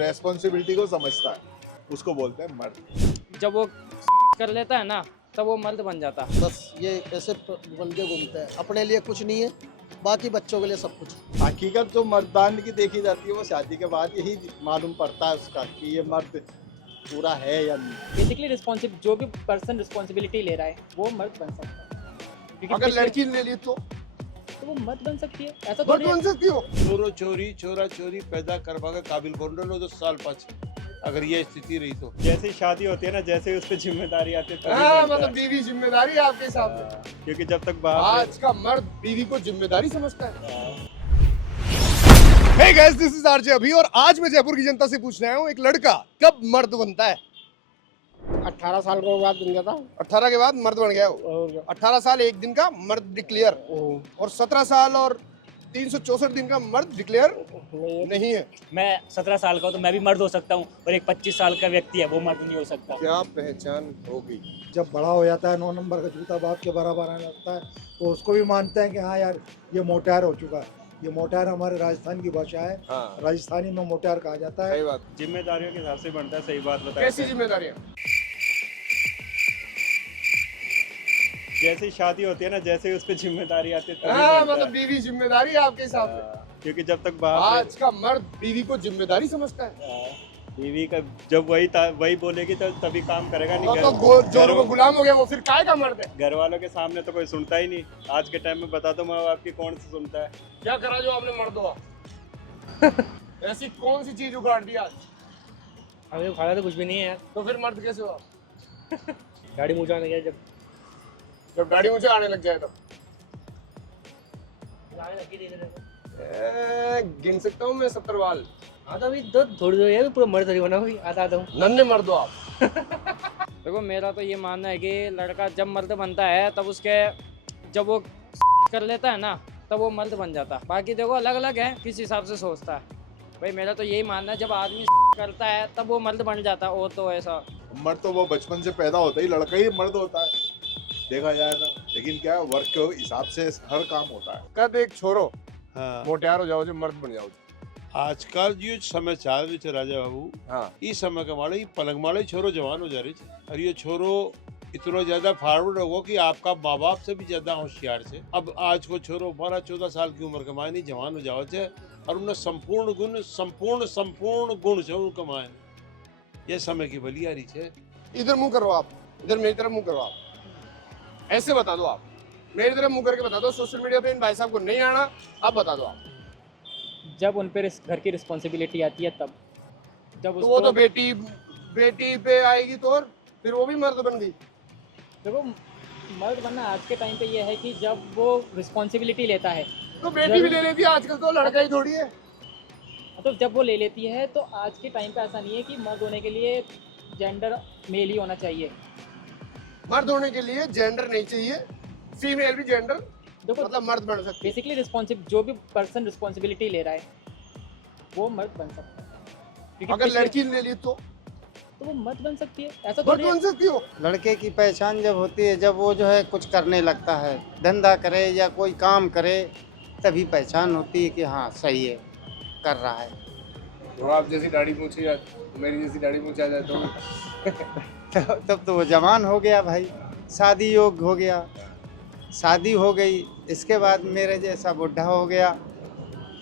Responsibility को समझता है उसको बोलते हैं मर्द। जब वो कर लेता है ना तब वो मर्द बन जाता है। बस ये ऐसे बन के घूमते हैं, अपने लिए कुछ नहीं है, बाकी बच्चों के लिए सब कुछ। हकीकत जो मर्दान की देखी जाती है वो शादी के बाद यही मालूम पड़ता है उसका कि ये मर्द पूरा है या नहीं। बेसिकली जो भी पर्सन रिस्पॉन्सिबिलिटी ले रहा है वो मर्द बन सकता है। क्योंकि अगर लड़की ले ली तो वो मर्द बन सकती है, ऐसा मर्द थोड़ी है। बन सकती हो। चोरो चोरी चोरा चोरी पैदा करवाकर काबिल बन रहे 10 साल पाछे अगर ये स्थिति रही तो। जैसे शादी होती है ना, जैसे उस पर जिम्मेदारी आती है तभी हाँ, बनता मतलब है। बीवी जिम्मेदारी है आपके हिसाब से। क्योंकि जब तक बाहर आज का मर्द बीवी को जिम्मेदारी समझता है। Hey guys, this is RJ अभी और आज मैं जयपुर की जनता से पूछने आया हूँ एक लड़का कब मर्द बनता है। 18 साल के बाद बन जाता 18 के बाद मर्द बन गया हो। 18 साल एक दिन का मर्द डिक्लेयर और 17 साल और 364 दिन का मर्द डिक्लेयर नहीं है। मैं 17 साल का हूँ तो मैं भी मर्द हो सकता हूँ, और एक 25 साल का व्यक्ति है वो मर्द नहीं हो सकता। क्या पहचान होगी? जब बड़ा हो जाता है 9 नंबर का जूता बाप के बराबर आने लगता है तो उसको भी मानते हैं कि हाँ यार ये मोटार हो चुका है। ये मोटार हमारे राजस्थान की भाषा है। हाँ, राजस्थानी में मोटार कहा जाता है। सही बात। जिम्मेदारियों के हिसाब से बनता है। सही बात बताया। कैसी जिम्मेदारियां? जैसे शादी होती है ना, जैसे उस पर जिम्मेदारी आती है तभी हाँ, बनता मतलब है। बीवी जिम्मेदारी है आपके हिसाब से। क्योंकि जब तक बाहर आज का मर्द बीवी को जिम्मेदारी समझता है। बीवी का जब वही बोलेगी तो तभी काम करेगा। तो नहीं जोरों को गुलाम हो गया वो, फिर काय का मर्द है? घर वालों के सामने तो कोई सुनता ही नहीं। आज के टाइम में बता दो माँ बाप की कौन सी सुनता है। क्या करा जो आपने मर्द हुआ? ऐसी कौन सी चीज उगाड़ दी आज? अभी उखाड़ा तो कुछ भी नहीं है यार। तो फिर मर्द कैसे हुआ? गाड़ी मुझे आने गया जब गाड़ी ऊंचे आने लग जाए तब गिन सकता हूँ मैं 70 बाल। आधा भी दो थोड़ी देर यार, पूरा मर्द नहीं बना हुई, आधा आधा हूँ। नन्हे मर्द हो आप। देखो मेरा तो ये मानना है कि लड़का जब मर्द बनता है तब उसके जब वो कर लेता है ना तब वो मर्द बन जाता है। बाकी देखो अलग अलग है किस हिसाब से सोचता है। भाई मेरा तो यही मानना है जब आदमी करता है तब वो मर्द बन जाता है। और तो ऐसा मर्द तो वो बचपन से पैदा होता ही लड़का ही मर्द होता है देखा जाए ना। लेकिन क्या है, वर्क के हिसाब से हर काम होता है। कद एक छोरो हाँ, मोटियार हो जाओ जो मर्द बन जाओ। आजकल जो समय चाल रही है राजा बाबू, हाँ, इस समय के माड़े पलंग माड़े छोरो जवान हो जा रही है। और ये छोरो इतना ज्यादा फॉरवर्ड होगा कि आपका माँ बाप से भी ज्यादा होशियार से। अब आज को छोरो 12-14 साल की उम्र कमाए नहीं जवान हो जाओ थे और उन्हें संपूर्ण गुण से उन कमाए। ये समय की बलियारी है। इधर मुंह करो आप, इधर मेरी तरफ मुंह करो आप। ऐसे बता दो आप, मेरी तरफ मुंह करके बता दो। सोशल मीडिया पे इन भाई साहब को नहीं आना, अब बता दो आप। जब उन पर घर की रिस्पॉन्सिबिलिटी आती है तब जब तो वो तो बेटी पे आएगी तो और फिर वो भी मर्द बन गई। देखो मर्द बनना आज के टाइम पे ये है कि जब वो रिस्पॉन्सिबिलिटी लेता है तो बेटी भी ले लेती है आजकल, तो लड़का ही थोड़ी है। तो जब वो ले लेती है तो आज के टाइम पे ऐसा नहीं है कि मर्द होने के लिए जेंडर मेल ही होना चाहिए। मर्द होने के लिए जेंडर नहीं चाहिए, फीमेल भी जेंडर देखो मतलब मर्द बन सकती है। बेसिकली जो भी पर्सन रिस्पॉन्सिबिलिटी ले रहा है वो मर्द बन सकता है। क्योंकि अगर लड़की ले ली तो वो मर्द बन सकती है, ऐसा मर्द थोड़ी है। बन सकती हो। लड़के की पहचान जब होती है जब वो जो है कुछ करने लगता है, धंधा करे या कोई काम करे, तभी पहचान होती है कि हाँ सही है, कर रहा है। तो आप जैसी दाढ़ी पूछी जाए, मेरी जैसी दाढ़ी पूछा जाए तो तब तो वो जवान हो गया भाई, शादी योग्य हो गया। शादी हो गई, इसके बाद मेरे जैसा बुढ़ा हो गया।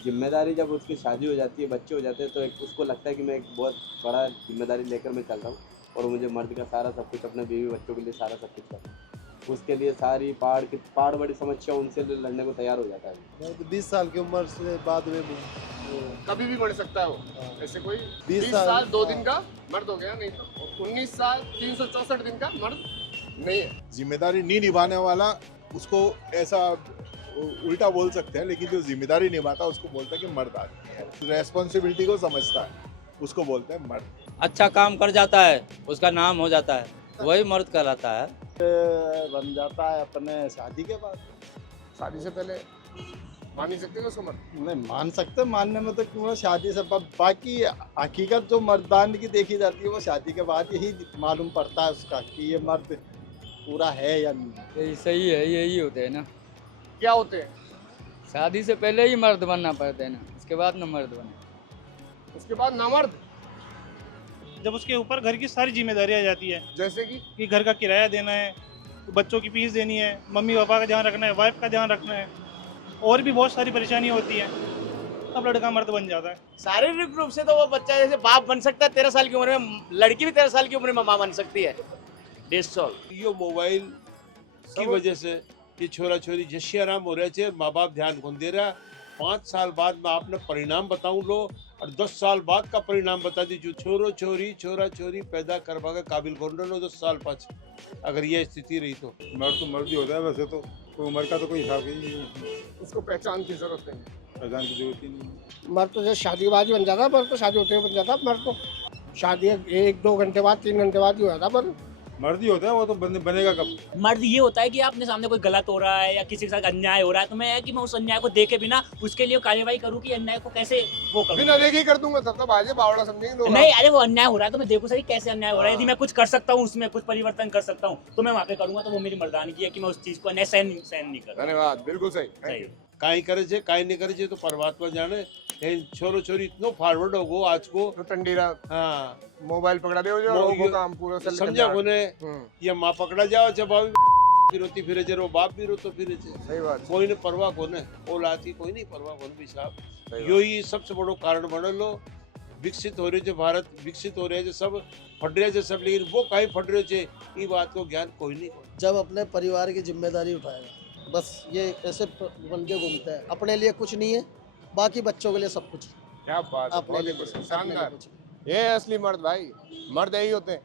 जिम्मेदारी जब उसकी शादी हो जाती है, बच्चे हो जाते हैं, तो एक उसको लगता है कि मैं एक बहुत बड़ा जिम्मेदारी लेकर मैं चल रहा हूँ और मुझे मर्द का सारा सब कुछ, अपने बीवी बच्चों के लिए सारा सब कुछ करना है। उसके लिए सारी पहाड़ बड़ी समस्या उनसे लड़ने को तैयार हो जाता है। 20 साल की उम्र से बाद में कभी भी बढ़ सकता है वो। ऐसे कोई 20 साल साल 2 दिन का मर्द हो गया, नहीं तो 19 साल 364 दिन का मर्द नहीं है। जिम्मेदारी नहीं निभाने वाला उसको ऐसा उल्टा बोल सकते हैं, लेकिन जो जिम्मेदारी निभाता है उसको बोलते हैं कि मर्द आदमी है। रेस्पॉन्सिबिलिटी को समझता है उसको बोलते हैं मर्द। अच्छा काम कर जाता है, उसका नाम हो जाता है, वही मर्द कहलाता है। बन जाता है अपने शादी के बाद। शादी से पहले मान नहीं सकते उसको मर्द? नहीं मान सकते, मानने में तो क्यों, शादी से बाकी हकीकत जो मर्दान की देखी जाती है वो शादी के बाद यही मालूम पड़ता है उसका कि ये मर्द पूरा है या नहीं। सही है, यही होते हैं ना। क्या होते हैं? शादी से पहले ही मर्द बनना पड़ता है ना, उसके बाद ना मर्द बने। उसके बाद नामर्द। जब उसके ऊपर घर की सारी जिम्मेदारी आ जाती है जैसे कि घर का किराया देना है, बच्चों की फीस देनी है, मम्मी पापा का ध्यान रखना है, वाइफ का ध्यान रखना है, और भी बहुत सारी परेशानी होती है, तब लड़का मर्द बन जाता है। शारीरिक रूप से तो वो बच्चा जैसे बाप बन सकता है 13 साल की उम्र में, लड़की भी 13 साल की उम्र में माँ बन सकती है। ये मोबाइल की वजह से ये छोरा छोरी जशियाराम हो रहे थे, माँ बाप ध्यान कौन दे रहा। 5 साल बाद मैं आपने परिणाम बताऊं लो, और 10 साल बाद का परिणाम बता दीजिए। छोरो छोरी छोरा छोरी पैदा करवा के काबिल कौन लो 10 साल पाँच, अगर ये स्थिति रही तो। मर्द तो मर्द ही होता है, वैसे तो कोई उम्र का तो कोई हिसाब ही नहीं है, उसको पहचान की जरूरत नहीं, पहचान की जरूरत ही नहीं। मर्द तो जैसे शादीबाजी बन जाता, मर्द तो शादी होते हुए बन जाता। मर्द तो शादी 1-2 घंटे बाद 3 घंटे बाद ही हो जाता। पर मर्द ही होता है, वो तो बनेगा कब। मर्द ये होता है कि अपने सामने कोई गलत हो रहा है या किसी के साथ अन्याय हो रहा है, तो मैं कि मैं उस अन्याय को देखे बिना उसके लिए कार्यवाही करूं कि अन्याय को कैसे वो करूं। बिना देखे ही कर दूंगा, तब तक आजे बावड़ा समझेंगे लोग। नहीं, अरे वो अन्याय हो रहा है तो मैं देखूं सही कैसे अन्याय हो रहा है। यदि मैं कुछ कर सकता हूँ, उसमें कुछ परिवर्तन कर सकता हूँ, तो मैं वहाँ पे करूंगा। तो वो मेरी मर्दानगी है कि मैं उस चीज को सहन नहीं करूँ। धन्यवाद, बिल्कुल सही। सही। काई करे छे काई नहीं करे छे तो परमात्मा जाने। लेकिन छोरो छोरी इतनो फॉरवर्ड हो गो आज को, तो टंडीरा हाँ मोबाइल पकड़ा दे जो वो काम पूरा चल समझा कोने। ये माँ पकड़ा जाओ जब भी रोती फिरे जे, रो बाप भी रोतो फिरे जे। सही बात। कोई ने परवाह कोने, औलाद की कोई नहीं परवाह कोने भी साहब। यो ही सबसे बड़ो कारण बन लो। विकसित हो रहे जो भारत विकसित हो रहे जो सब फट रहे जो सब, लेकिन वो कहीं फट रहे छे ये बात को ज्ञान कोई नहीं। जब अपने परिवार की जिम्मेदारी उठाएगा, बस ये ऐसे बन के घूमता है, अपने लिए कुछ नहीं है, बाकी बच्चों के लिए सब कुछ। क्या बात है, अपने लिए बहुत कुछ, शानदार। अपने लिए कुछ। ये असली मर्द भाई, मर्द यही होते हैं।